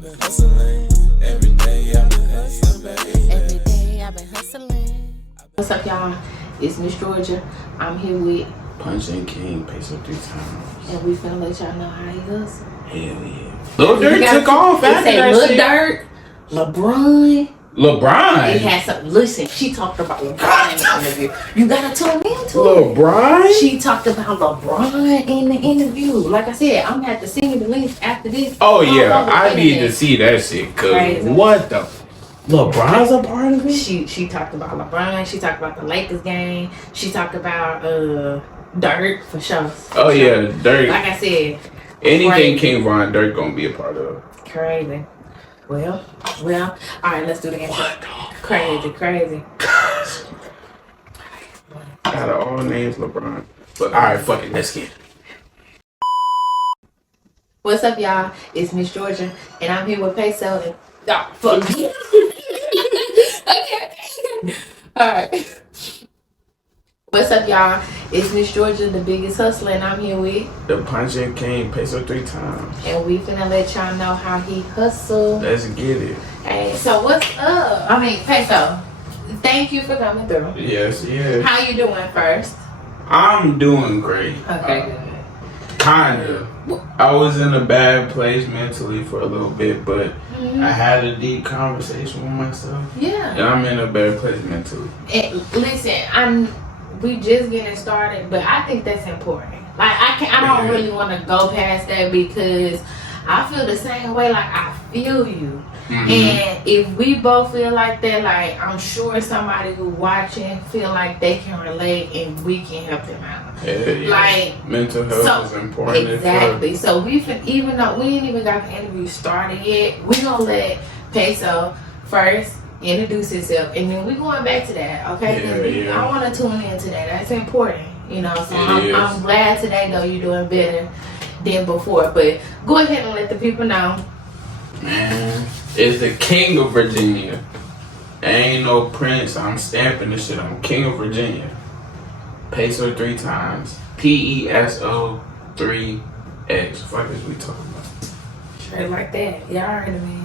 I've been hustling. Every day I've been hustling, baby. Every day I've been hustling. What's up, y'all? It's Miss Georgia. I'm here with Punching King, PESO 3 times. and we finna let y'all know how he hustle. Hell yeah. Lil Durk took off They after say that Lil shit. Durk, LeBron. LeBron. It had some. Listen, she talked about LeBron in the interview. You gotta tune into it. LeBron? She talked about LeBron in the interview. Like I said, I'm gonna have to send you the link after this. Oh yeah, I need to see that shit. Cause Crazy. what the? LeBron's a part of it? She talked about LeBron. She talked about the Lakers game. She talked about Dirk for sure. Oh yeah, Dirk. Like I said, Anything crazy. King Von Dirk gonna be a part of. Crazy. Well. All right. Let's do the intro. Crazy. Out of all names, LeBron. But all right, fuck it, let's get it. What's up, y'all? It's Miss Georgia, and I'm here with PESO. And fuck you. Okay. All right. What's up, y'all? It's Miss Georgia, the biggest hustler, and I'm here with. The Punching King, PESO 3 times. And we finna let y'all know how he hustled. Let's get it. Hey, so what's up? I mean, PESO, thank you for coming through. Yes. How you doing first? I'm doing great. Okay, good. Kinda. I was in a bad place mentally for a little bit, but I had a deep conversation with myself. Yeah. And I'm in a better place mentally. And listen, we just getting started, but I think that's important. Like I don't really want to go past that because I feel the same way. Like I feel you, and if we both feel like that, like I'm sure somebody who watching feel like they can relate, and we can help them out. Yeah. Like mental health is important. Exactly. So even though we ain't even got the interview started yet, we gonna let PESO first introduce himself, and then we going back to that. Okay? Yeah. I want to tune into that. That's important. You know. So I'm glad today though you're doing better than before. But go ahead and let the people know. Man, it's the King of Virginia. Ain't no prince. I'm stamping this shit. I'm King of Virginia. PESO 3 times. PESO 3X. Fuck is we talking about? Straight like that. Y'all heard me.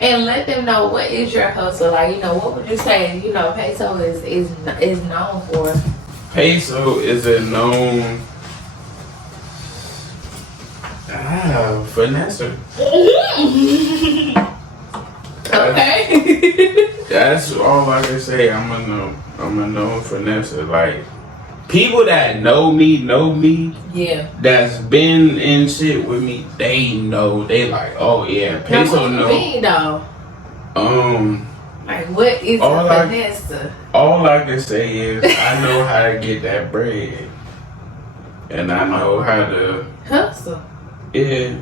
And let them know what is your hustle. Like, what would you say, PESO is known for? PESO is a known FINESSER. Okay. That's all I can say. I'm a known FINESSER. Like, people that know me. Yeah. That's been in shit with me, they know. They like, oh yeah, PESO know. Me though. Like, what is a FINESSER? All I can say is I know how to get that bread, and I know how to hustle. Yeah.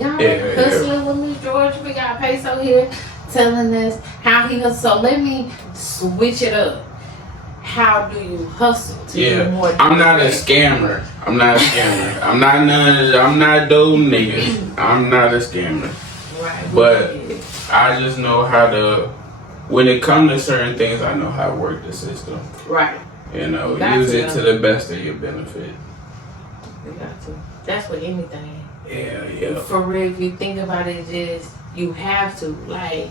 Y'all hustling with Miss George. We got PESO here telling us how he hustles. So let me switch it up. How do you hustle to do more? I'm not a scammer. I'm not those niggas. I'm not a scammer. Right. But I just know how to, when it comes to certain things, I know how to work the system. Right. Use it to the best of your benefit. You got to. That's with anything. Yeah. For real, if you think about it, you have to. Like.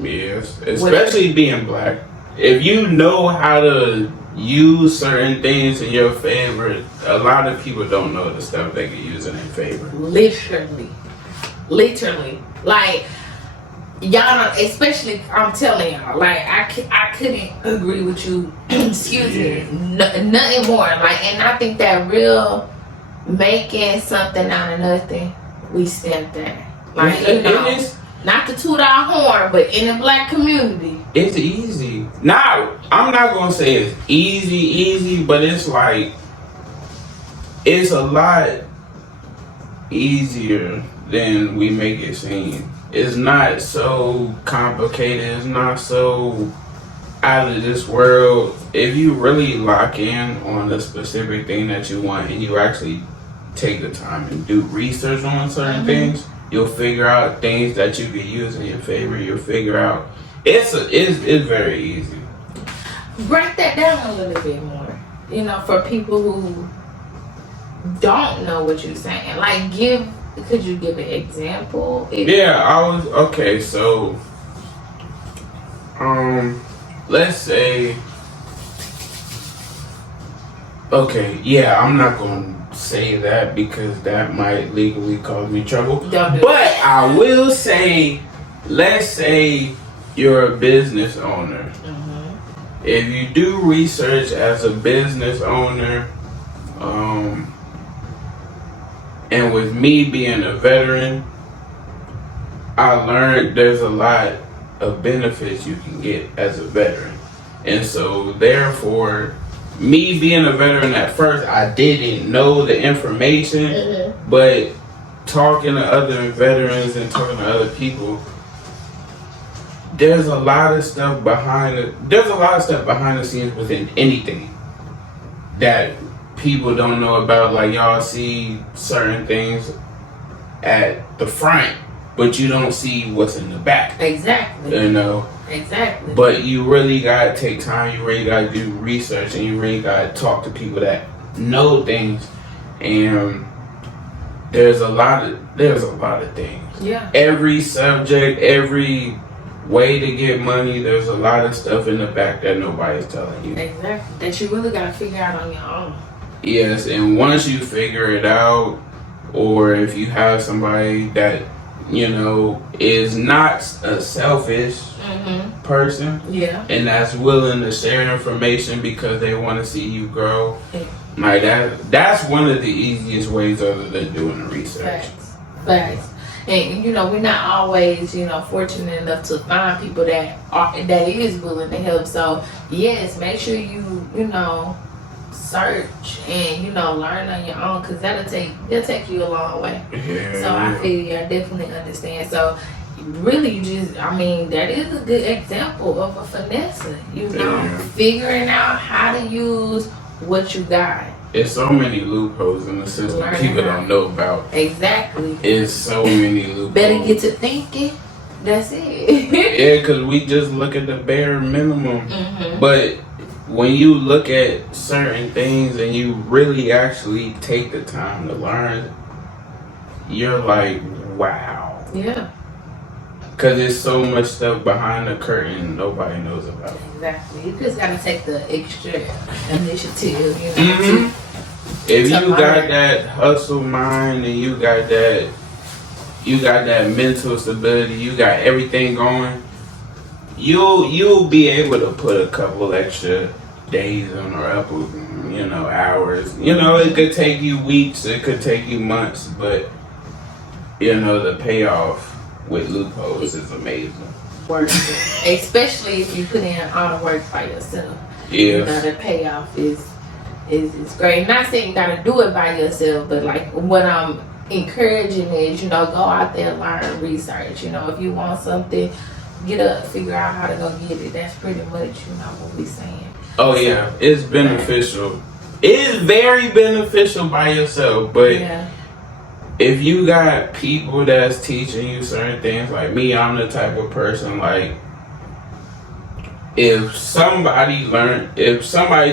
Yes. Especially being black. If you know how to use certain things in your favor, a lot of people don't know the stuff they can use in their favor. Literally. Like, y'all don't, especially, I'm telling y'all, like, I couldn't agree with you, excuse me, nothing more. Like, and I think that real making something out of nothing, we stamp that. Like, not to toot our horn, but in the black community, it's easy. Now, I'm not gonna say it's easy, but it's like, it's a lot easier than we make it seem. It's not so complicated. It's not so out of this world. If you really lock in on a specific thing that you want and you actually take the time and do research on certain things, you'll figure out things that you can use in your favor. You'll figure out it's very easy. Break that down a little bit more. For people who don't know what you're saying. Like, give Could you give an example? Yeah, I was okay. So, let's say, okay, yeah, I'm not gonna say that because that might legally cause me trouble. Don't do But it. I will say, let's say you're a business owner. If you do research as a business owner, and with me being a veteran, I learned there's a lot of benefits you can get as a veteran. And so therefore, me being a veteran at first, I didn't know the information, but talking to other veterans and talking to other people, there's a lot of stuff behind the scenes within anything that people don't know about. Like, y'all see certain things at the front, but you don't see what's in the back. Exactly. You know? Exactly. But you really gotta take time, you really gotta do research, and you really gotta talk to people that know things. And there's a lot of things. Yeah. Every subject, every way to get money, there's a lot of stuff in the back that nobody's telling you. Exactly. That you really gotta figure out on your own. Yes, and once you figure it out, or if you have somebody that, you know, is not a selfish person, Yeah. and that's willing to share information because they want to see you grow, like that's one of the easiest ways other than doing the research. Facts. And you know, we're not always, you know, fortunate enough to find people that is willing to help. So yes, make sure you know, search and, you know, learn on your own, because that'll take you a long way. Yeah, so I feel you. I definitely understand. So really, that is a good example of a finesser. You know, figuring out how to use what you got. There's so many loopholes in the system people don't know about. Exactly. It's so many loopholes. Better get to thinking. That's it. Yeah, because we just look at the bare minimum. But when you look at certain things and you really actually take the time to learn, you're like, wow. Yeah. Because there's so much stuff behind the curtain nobody knows about. Exactly. You just gotta take the extra initiative, you know. If you got that hustle mind and you got that mental stability, you got everything going, you'll be able to put a couple extra days on or up, you know, hours. You know, it could take you weeks, it could take you months, but you know, the payoff with loopholes is amazing. Especially if you put in all the work by yourself. Yeah. You know, the payoff is great. Not saying you gotta do it by yourself, but like what I'm encouraging is, you know, go out there, learn, research. You know, if you want something, get up, figure out how to go get it. That's pretty much, you know, what we're saying. Oh yeah, it's beneficial. It is very beneficial by yourself, but if you got people that's teaching you certain things, like me, I'm the type of person, like, if somebody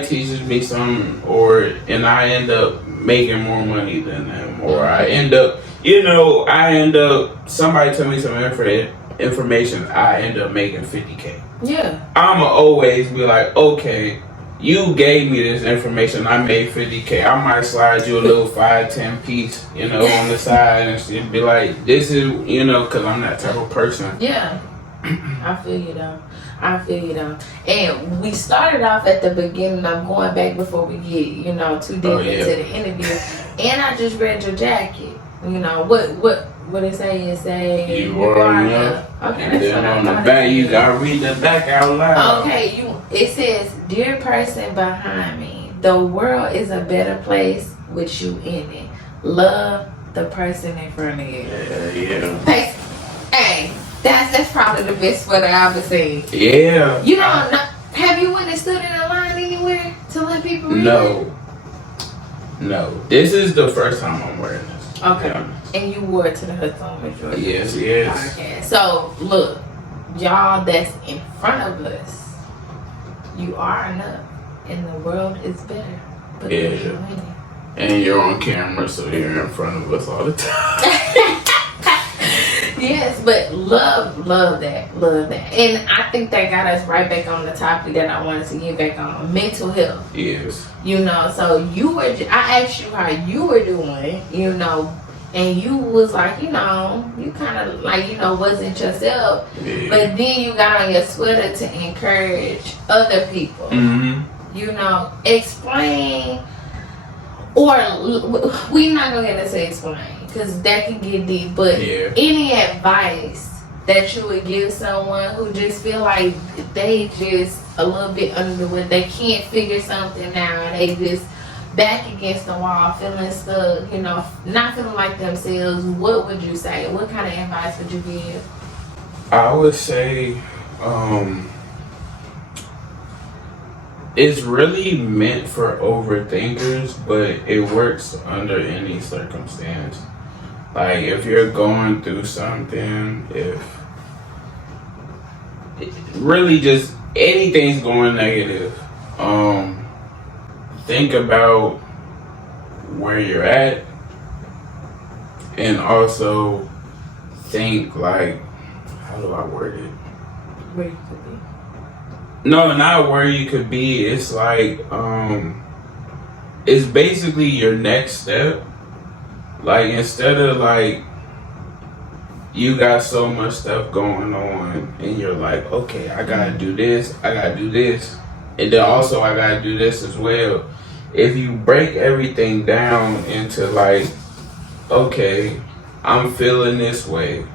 teaches me something, and I end up making more money than them, or I end up somebody tell me some information, I end up making $50K. Yeah. I'ma always be like, okay, you gave me this information, I made $50K. I might slide you a little 5-10 piece, you know, on the side, and she'd be like, this is, you know, because I'm that type of person. Yeah. I feel you though. And we started off at the beginning. I'm going back before we get, you know, too deep into the interview. And I just read your jacket. You know, what it say? It say you are enough. Okay, and then on the back, you gotta read the back out loud. Okay, it says, dear person behind me, the world is a better place with you in it. Love the person in front of you. Yeah. Hey, that's probably the best sweater I've ever seen. Yeah. You don't know, have you went and stood in a line anywhere to let people read? No. This is the first time I'm wearing this. Okay. And you wore it to the Hudson Majority. Yes. Okay. So look, y'all that's in front of us, you are enough, and the world is better. But you in it. And you're on camera, so you're in front of us all the time. Yes, but love that, and I think that got us right back on the topic that I wanted to get back on, mental health. Yes. You know, so I asked you how you were doing, you know, and you was like, you know, you kind of like, you know, wasn't yourself, Yeah. but then you got on your Twitter to encourage other people. Mm-hmm. You know, explain, or we're not gonna say explain because that can get deep, but Yeah. any advice that you would give someone who just feel like they just a little bit under the weather, they can't figure something out, they just back against the wall, feeling stuck, you know, not feeling like themselves, what would you say? What kind of advice would you give? I would say, it's really meant for overthinkers, but it works under any circumstance. Like if you're going through something, if really just anything's going negative, think about where you're at, and also think like, how do I word it? Where you could be. No, not where you could be. It's like, it's basically your next step. Like instead of like, you got so much stuff going on and you're like, okay, I gotta do this, I gotta do this, and then also I gotta do this as well. If you break everything down into like, okay, I'm feeling this way.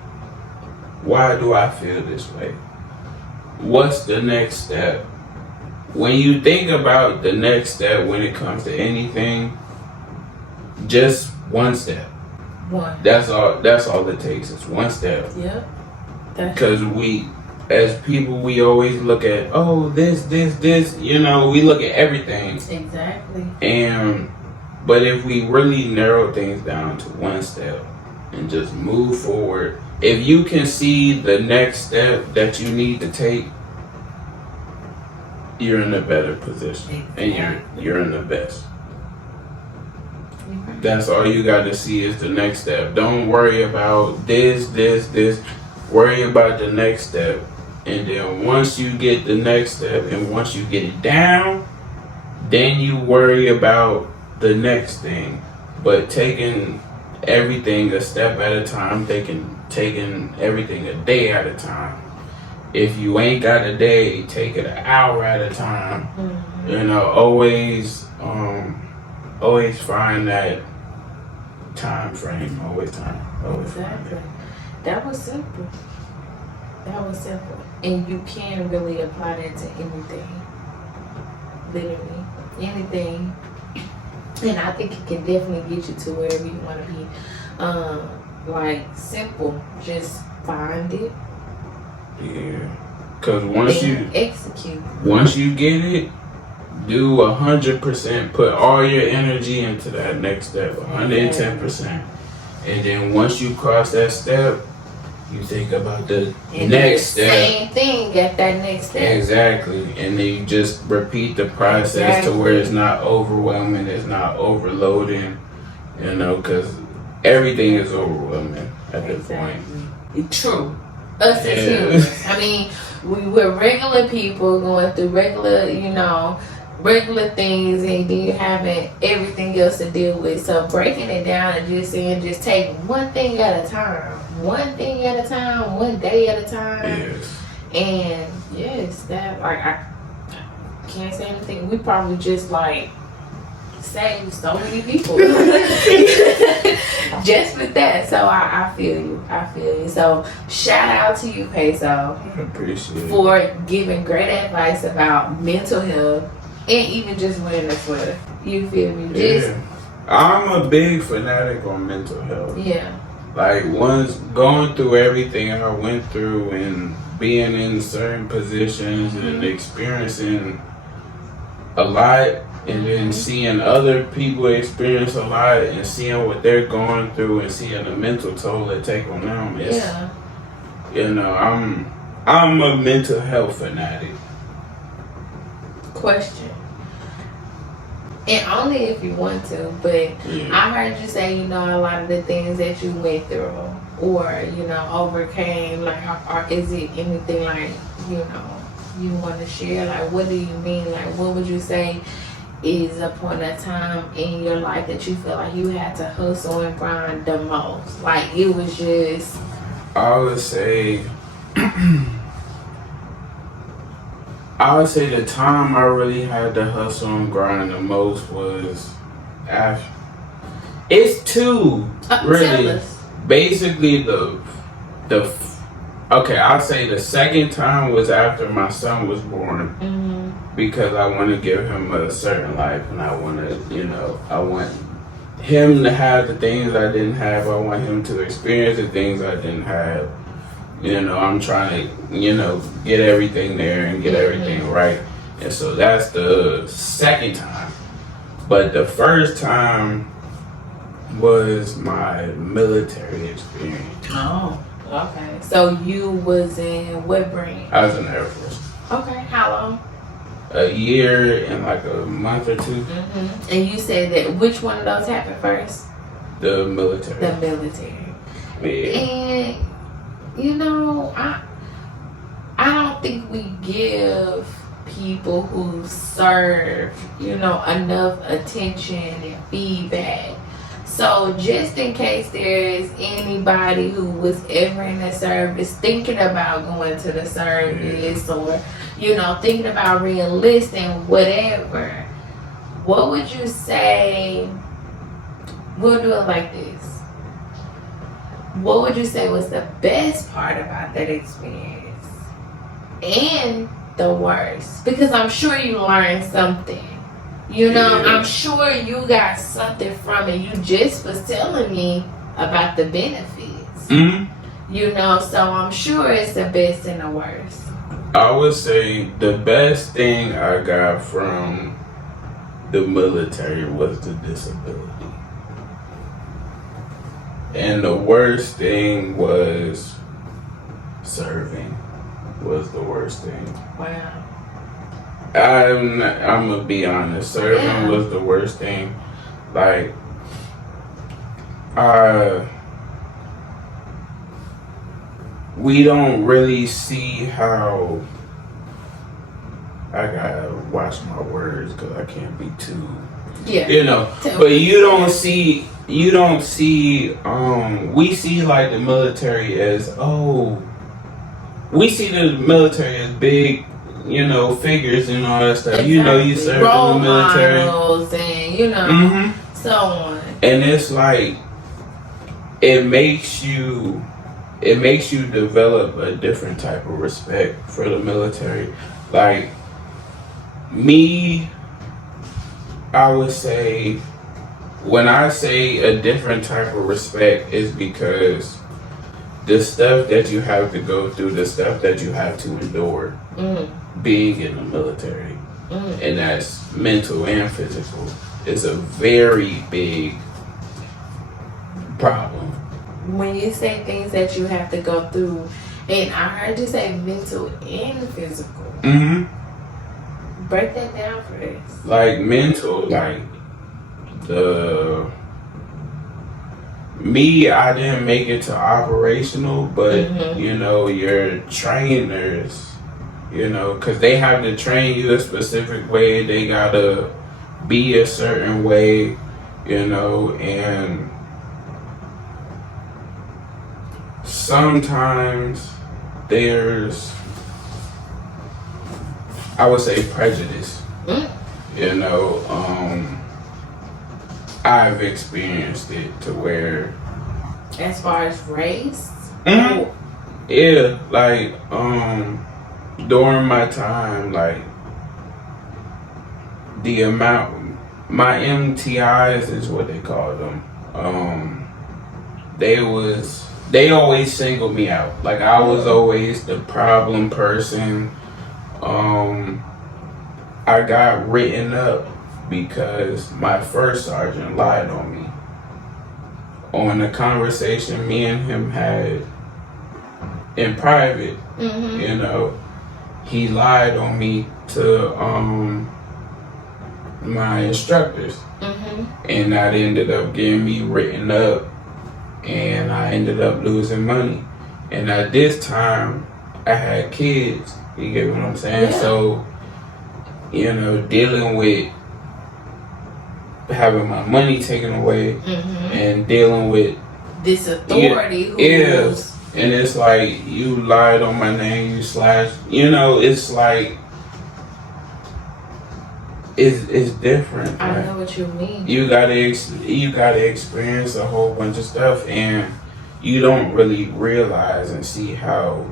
Why do I feel this way? What's the next step? When you think about the next step when it comes to anything, just one step. One. That's all it takes. It's one step. Yep. Because we, as people, we always look at, oh, this, you know, we look at everything. Exactly. But if we really narrow things down to one step and just move forward, if you can see the next step that you need to take, you're in a better position. Exactly. And you're in the best. That's all you got to see is the next step. Don't worry about this. Worry about the next step. And then once you get the next step and once you get it down, then you worry about the next thing. But taking everything a step at a time, taking everything a day at a time. If you ain't got a day, take it an hour at a time. Mm-hmm. You know, always find that time frame. Always Exactly. That was simple. And you can really apply that to anything. Literally. Anything. And I think it can definitely get you to wherever you want to be. Like, simple. Just find it. Yeah. Because once you execute. Once you get it, do 100%. Put all your energy into that next step, 110%. And then once you cross that step, you think about the next step. Same thing at that next step. Exactly. And then you just repeat the process to where it's not overwhelming, it's not overloading, you know, because everything is overwhelming at this point. True. Us as humans. I mean, we're regular people going through regular, you know, regular things, and then you having everything else to deal with. So breaking it down and just saying, just take one thing at a time, one day at a time. Yes. And yes, that like I can't say anything. We probably just like saved so many people just with that. So I feel you. So shout out to you, PESO. I appreciate it. For giving great advice about mental health and even just wearing a sweater. You feel me? Yeah. I'm a big fanatic on mental health. Yeah. Like once going through everything I went through and being in certain positions and experiencing a lot, and then seeing other people experience a lot and seeing what they're going through and seeing the mental toll it take on them, it's, you know, I'm a mental health fanatic. Question. And only if you want to, but Yeah. I heard you say, a lot of the things that you went through or, overcame, like, or is it anything like, you want to share? Like, what do you mean? Like, what would you say is a point of time in your life that you feel like you had to hustle and grind the most? Like, it was just... I would say the time I really had to hustle and grind the most was after. It's two, really. Tell us. Basically, okay, I'll say the second time was after my son was born, because I want to give him a certain life, and I want to, I want him to have the things I didn't have. I want him to experience the things I didn't have. I'm trying to, get everything there and get everything right. And so that's the second time. But the first time was my military experience. Oh, okay. So you was in what branch? I was in the Air Force. Okay, how long? A year and like a month or two. And you said that which one of those happened first? The military. The military. Yeah. And I don't think we give people who serve, enough attention and feedback. So just in case there's anybody who was ever in the service thinking about going to the service or, thinking about re-enlisting, whatever, what would you say? We'll do it like this. What would you say was the best part about that experience and the worst? Because I'm sure you learned something. I'm sure you got something from it. You just was telling me about the benefits. So I'm sure it's the best and the worst. I would say the best thing I got from the military was the disability. And the worst thing was serving was the worst thing. Wow. I'm gonna be honest. Serving was the worst thing. Like, we don't really see how. I gotta watch my words because I can't be too. Yeah. But you don't see. We see like the military as we see the military as big. Figures and all that stuff. Exactly. You serve in the military. Models and, so on. And it's like, it makes you develop a different type of respect for the military. Like, me, I would say, when I say a different type of respect is because the stuff that you have to go through, the stuff that you have to endure, being in the military, and that's mental and physical, is a very big problem. When you say things that you have to go through, and I heard you say mental and physical. Break that down for us. Like mental, like I didn't make it to operational, but your trainers, because they have to train you a specific way. They gotta be a certain way, and sometimes there's, I would say, prejudice. I've experienced it to where, as far as race, yeah, like during my time, like the amount, my MTIs is what they call them. They always singled me out. Like, I was always the problem person. I got written up because my first sergeant lied on me. On a conversation me and him had in private, he lied on me to my instructors. And that ended up getting me written up, and I ended up losing money. And at this time, I had kids. You get what I'm saying? Yeah. So, you know, dealing with having my money taken away and dealing with this authority and it's like, you lied on my name, you slashed, you know, it's like, it's different. I right? know what you mean. You gotta experience a whole bunch of stuff, and you don't really realize and see how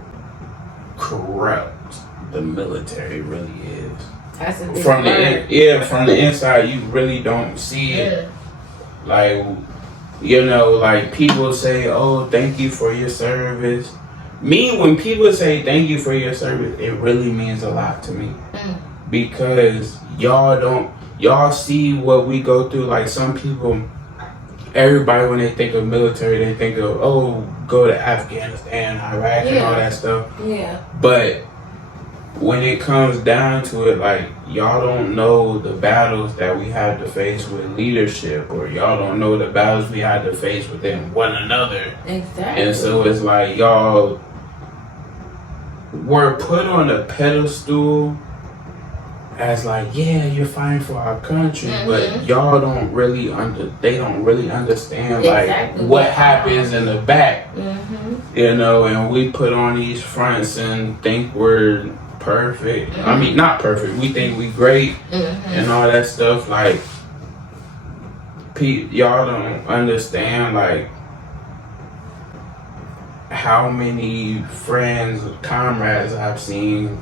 corrupt the military really is. That's a big From word. from the inside, you really don't see it. Like, you know, like people say, "Oh, thank you for your service." Me, when people say thank you for your service, it really means a lot to me because y'all see what we go through. Like, some people, everybody, when they think of military, they think of, oh, go to Afghanistan, Iraq, and all that stuff. Yeah. But when it comes down to it, like, y'all don't know the battles that we had to face with leadership, or y'all don't know the battles we had to face within one another. Exactly. And so it's like, y'all were put on a pedestal as like, yeah, you're fighting for our country, but y'all don't really they don't really understand like what happens in the back. You know, and we put on these fronts and think we're perfect. I mean, not perfect. We think we great and all that stuff. Like, y'all don't understand like how many friends, comrades I've seen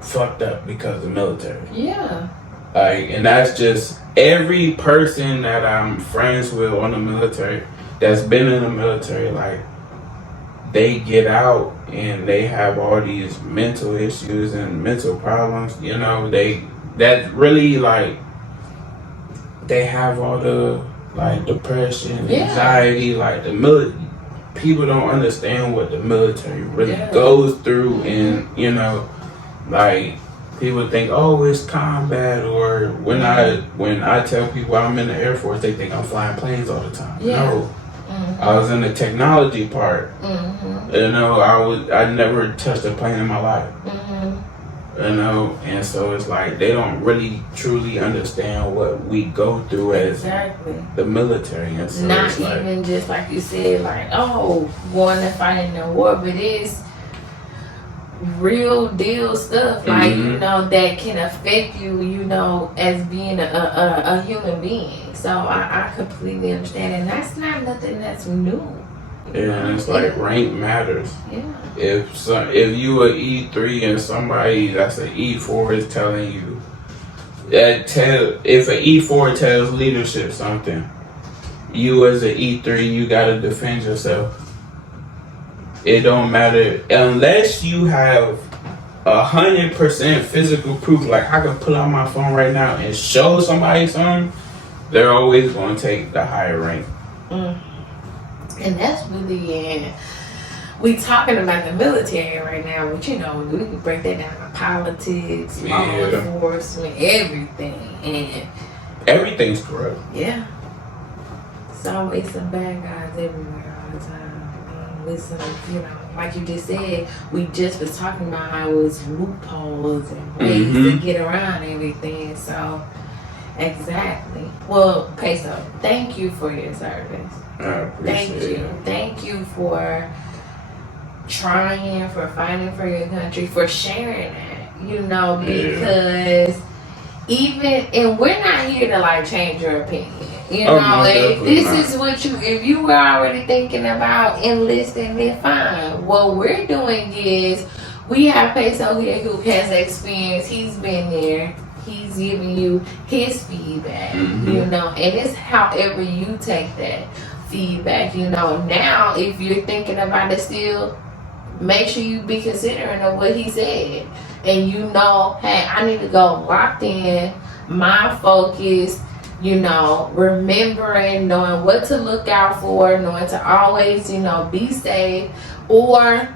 fucked up because of the military. Yeah. Like, and that's just every person that I'm friends with on the military that's been in the military. Like, they get out and they have all these mental issues and mental problems. You know, that really like they have all the like depression, anxiety. Like, people don't understand what the military really goes through, and you know. Like, people think, oh, it's combat, or when I tell people I'm in the Air Force, they think I'm flying planes all the time. No, I was in the technology part. You know, I never touched a plane in my life. You know, and so it's like they don't really truly understand what we go through as the military. And so not it's like, even just like you said, like, oh, going to fight in the war, but it's real deal stuff, like, you know, that can affect you, you know, as being a human being. So I completely understand, and that's not nothing that's new. Yeah, and it's like rank matters. Yeah. If you a E3 and somebody that's an E4 is telling you if an E4 tells leadership something, you as an E3, you gotta defend yourself. It don't matter unless you have 100% physical proof. Like, I can pull out my phone right now and show somebody something. They're always going to take the higher rank. And that's really we talking about the military right now, but you know, we can break that down to politics, law enforcement, everything, and everything's corrupt. Yeah. It's always some bad guys everywhere all the time. Listen, you know, like you just said, we just was talking about how it was loopholes and ways to get around everything. So, exactly. Well, PESO, thank you for your service. I appreciate it. Thank you for trying, for fighting for your country, for sharing that. You know, because and we're not here to like change your opinion. You know, if this is what if you were already thinking about enlisting, then fine. What we're doing is we have PESO here who has experience. He's been there. He's giving you his feedback, you know, and it's however you take that feedback, you know. Now, if you're thinking about it still, make sure you be considering of what he said. And you know, hey, I need to go locked in, my focus, you know, remembering, knowing what to look out for, knowing to always, you know, be safe, or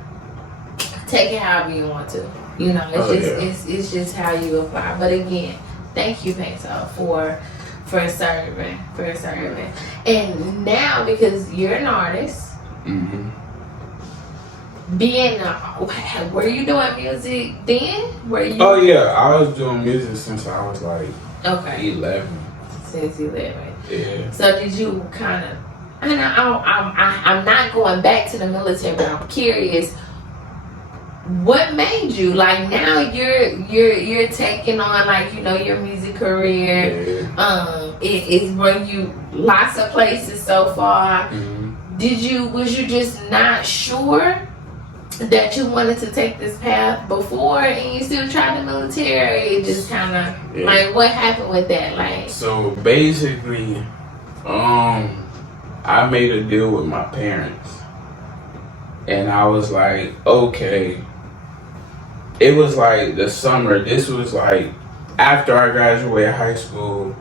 take it however you want to. You know, it's just how you apply. But again, thank you, PESO, for serving. And now, because you're an artist, were you doing music then? Were you? Oh yeah, I was doing music since I was like 11. Since 11. Yeah. So did you kind of? I'm not going back to the military, but I'm curious. What made you like now? You're taking on like your music career. Yeah. It's bring you lots of places so far. Was you just not sure that you wanted to take this path before, and you still tried the military? It just kind of like, what happened with that? Like, so basically, I made a deal with my parents, and I was like, okay. It was like the summer. This was like after I graduated high school.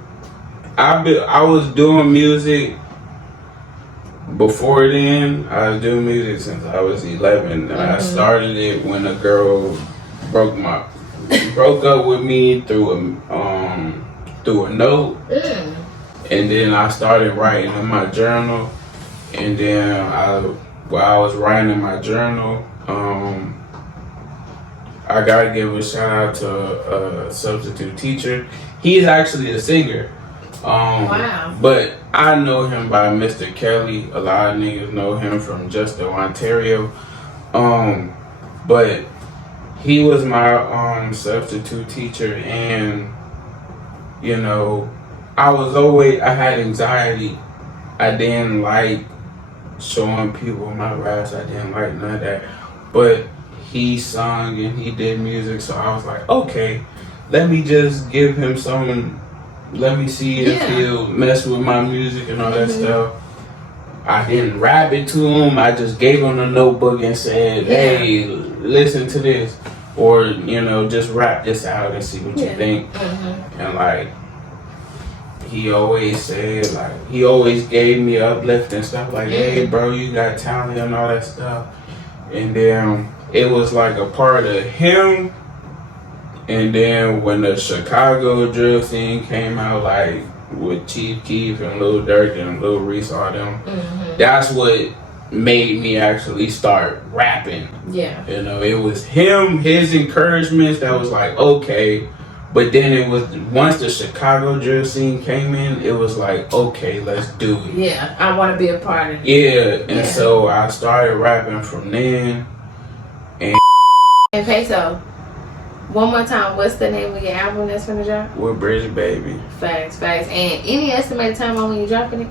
I was doing music. Before then, I was doing music since I was 11. And I started it when a girl broke up with me through a note. And then I started writing in my journal. And then while I was writing in my journal, I gotta give a shout out to a substitute teacher. He's actually a singer. Wow. But I know him by Mr. Kelly. A lot of niggas know him from Justo, Ontario. But he was my substitute teacher, and I had anxiety. I didn't like showing people my raps. I didn't like none of that. But he sung and he did music, so I was like, okay, let me just give him some. Let me see if he'll mess with my music and all that stuff. I didn't rap it to him. I just gave him a notebook and said, hey, listen to this. Or, just rap this out and see what you think. And like, he always gave me uplifting stuff like, hey bro, you got talent and all that stuff. And then it was like a part of him. And then when the Chicago drill scene came out, like with Chief Keef and Lil Durk and Lil Reese, all them, that's what made me actually start rapping. Yeah. It was him, his encouragements that was like, okay. But then it was, once the Chicago drill scene came in, it was like, okay, let's do it. Yeah, I want to be a part of it. Yeah, and so I started rapping from then. And PESO, one more time, what's the name of your album that's gonna drop? With Bridge Baby. Facts. And any estimated time on when you dropping it?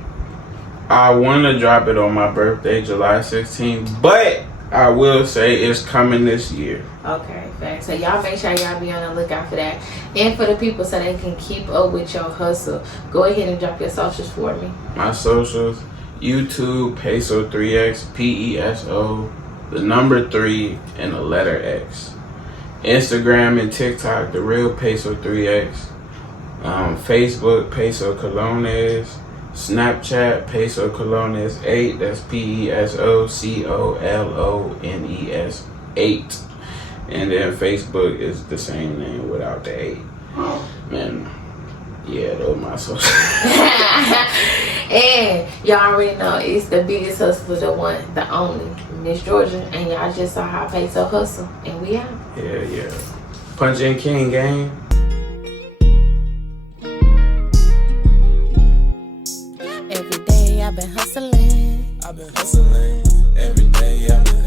I want to drop it on my birthday, July 16th, but I will say it's coming this year. Okay, facts. So y'all make sure y'all be on the lookout for that. And for the people, so they can keep up with your hustle, go ahead and drop your socials for me. My socials, YouTube, PESO3X, PESO, the number 3, and the letter X. Instagram and TikTok, the real PESO3X. Facebook, PESO Colones. Snapchat, PESO Colones 8. That's PESO COLONES 8. And then Facebook is the same name without the 8. Man, yeah, those are my socials. And y'all already know it's the biggest hustler, the one, the only, Miss Georgia. And y'all just saw how PESO hustle. And we out. Yeah. Punch in King gang. Every day I've been hustling. Every day I've been